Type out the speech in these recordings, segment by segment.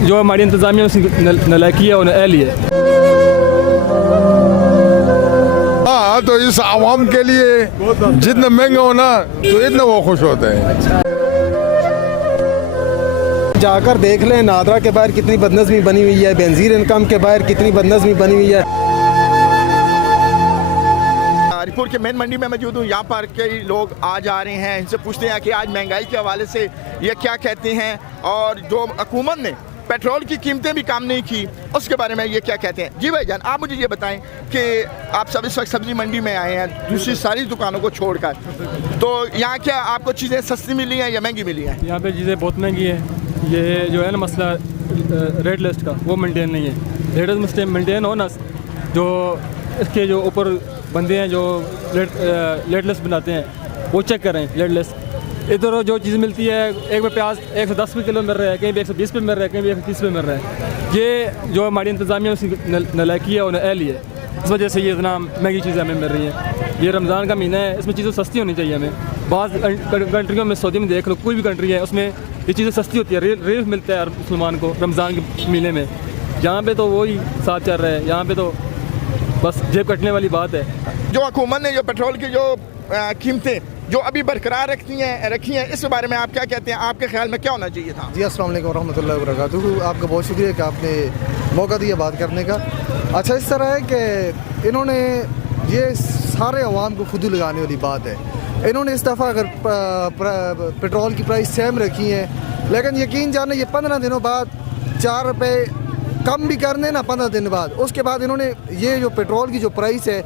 जो हमारी इंतज़ामिया उसकी नलायकी है और नअहली है। हाँ, तो इस आवाम के लिए जितना महंगा हो ना तो इतना वो खुश होते हैं। जाकर देख लें नादरा के बाहर कितनी बदनज़मी बनी हुई है, बेनज़ीर इनकम के बाहर कितनी बदनज़मी बनी हुई है। हरिपुर के मेन मंडी में मौजूद हूँ। यहाँ पर कई लोग आज आ रहे हैं, इनसे पूछते हैं कि आज महंगाई के हवाले से ये क्या कहते हैं और जो हुकूमत ने पेट्रोल की कीमतें भी कम नहीं की उसके बारे में ये क्या कहते हैं। जी भाईजान, आप मुझे ये बताएं कि आप सब इस वक्त सब्ज़ी मंडी में आए हैं दूसरी सारी दुकानों को छोड़कर, तो यहाँ क्या आपको चीज़ें सस्ती मिली हैं या महंगी मिली हैं? यहाँ पे चीज़ें बहुत महंगी हैं। ये जो है ना मसला रेट लिस्ट का, वो मेंटेन नहीं है। रेट लिस्ट मेंटेन हो ना, जो इसके जो ऊपर बंदे हैं जो रेट लिस्ट बनाते हैं वो चेक करें रेट लिस्ट। इधर जो चीज़ मिलती है, एक में प्याज 110 रुपये किलो मिल रहा है, कहीं भी 120 पे मिल रहा है, कहीं भी 130 पे मिल रहा है। ये जो हमारी इंतज़ामिया उसकी नलायकी है और नअहली है, इस वजह से ये इतना महंगी चीज़ें हमें मिल रही हैं। ये रमज़ान का महीना है, इसमें चीज़ें सस्ती होनी चाहिए हमें। बाज़ कंट्रियों में, सऊदी में देख लो, कोई भी कंट्री है उसमें ये चीज़ें सस्ती होती है, रिलीफ मिलता है हर मुसलमान को रमज़ान के महीने में। यहाँ पे तो वही साथ चल रहा है, यहाँ पे तो बस जेब कटने वाली बात है। जो हुकूमत ने जो पेट्रोल की जो कीमतें जो अभी बरकरार रखी हैं इस बारे में आप क्या कहते हैं? आपके ख्याल में क्या होना चाहिए था? जी अस्सलाम वालेकुम रहमतुल्लाहि व बरकातुहू। आपका बहुत शुक्रिया कि आपने मौका दिया बात करने का। अच्छा, इस तरह है कि इन्होंने ये सारे अवाम को खुद लगाने वाली बात है। इन्होंने इस दफ़ा अगर पेट्रोल की प्राइस सेम रखी है, लेकिन यकीन जाने ये 15 दिनों बाद 4 रुपये कम भी करने ना 15 दिन बाद, उसके बाद इन्होंने ये जो पेट्रोल की जो प्राइस है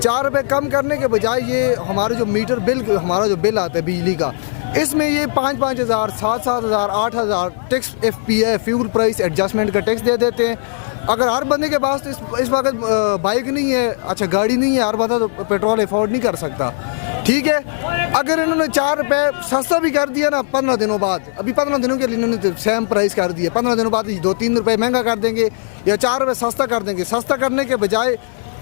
4 रुपये कम करने के बजाय ये हमारे जो मीटर बिल, हमारा जो बिल आता है बिजली का, इसमें ये 5-5 हज़ार, 7-7 हज़ार, 8 हज़ार tax FPI fuel price adjustment का टैक्स दे देते हैं। अगर हर बंदे के पास इस वक्त बाइक नहीं है, अच्छा गाड़ी नहीं है, हर बंदा तो पेट्रोल अफोर्ड नहीं कर सकता, ठीक है। अगर इन्होंने 4 रुपये सस्ता भी कर दिया ना 15 दिनों बाद, अभी 15 दिनों के लिए इन्होंने सेम प्राइस कर दिया, 15 दिनों बाद 2-3 रुपये महंगा कर देंगे या 4 रुपये सस्ता कर देंगे। सस्ता करने के बजाय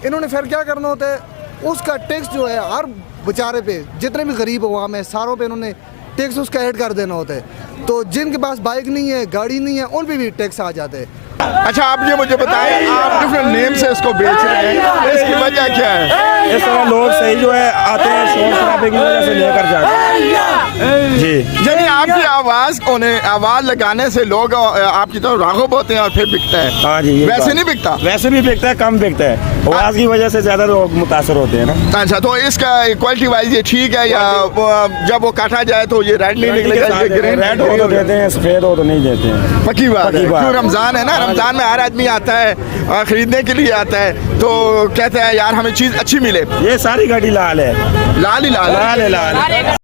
इन्होंने फिर क्या करना होता है, उसका टैक्स जो है हर बेचारे पे, जितने भी गरीब अवाम है सारों पे इन्होंने टैक्स उसका ऐड कर देना होता है। तो जिनके पास बाइक नहीं है, गाड़ी नहीं है, उन पे भी टैक्स आ जाता है। अच्छा, आप ये मुझे बताएं, आप डिफरेंट नेम से इसको बेच रहे हैं, इसकी वजह क्या है? इस तरह लोग सही जो है आते हैं, शोर शराबे की वजह से लेकर जाते हैं। जी, यानी आपकी आवाज़ लगाने से लोग आपकी तरफ राग़िब होते हैं और फिर बिकता है। हाँ जी, वैसे नहीं बिकता? वैसे भी बिकता है, कम बिकता है, आवाज़ की वजह से ज़्यादा लोग मुतासर होते हैं ना। अच्छा, तो इसका क्वालिटी वाइज ये ठीक है या जब वो काटा जाए तो ये रेड नहीं निकलेगा? रेड हो तो देते हैं, सफ़ेद हो तो नहीं देते हैं। पक्की बात है, क्यों रमज़ान है ना, रमज़ान में हर आदमी आता है और ख़रीदने के लिए आता है, तो कहते हैं यार हमें चीज़ अच्छी मिले। ये सारी गाड़ी लाल है, लाल ही लाल है। लाल है, लाल।